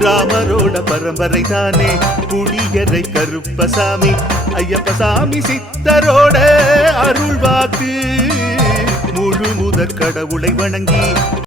ராமரோட பரம்பரை தானே புளியரை கருப்பசாமி ஐயப்பசாமி சித்தரோட அருள்வாக்கு. முழு முதற் கடவுளை வணங்கி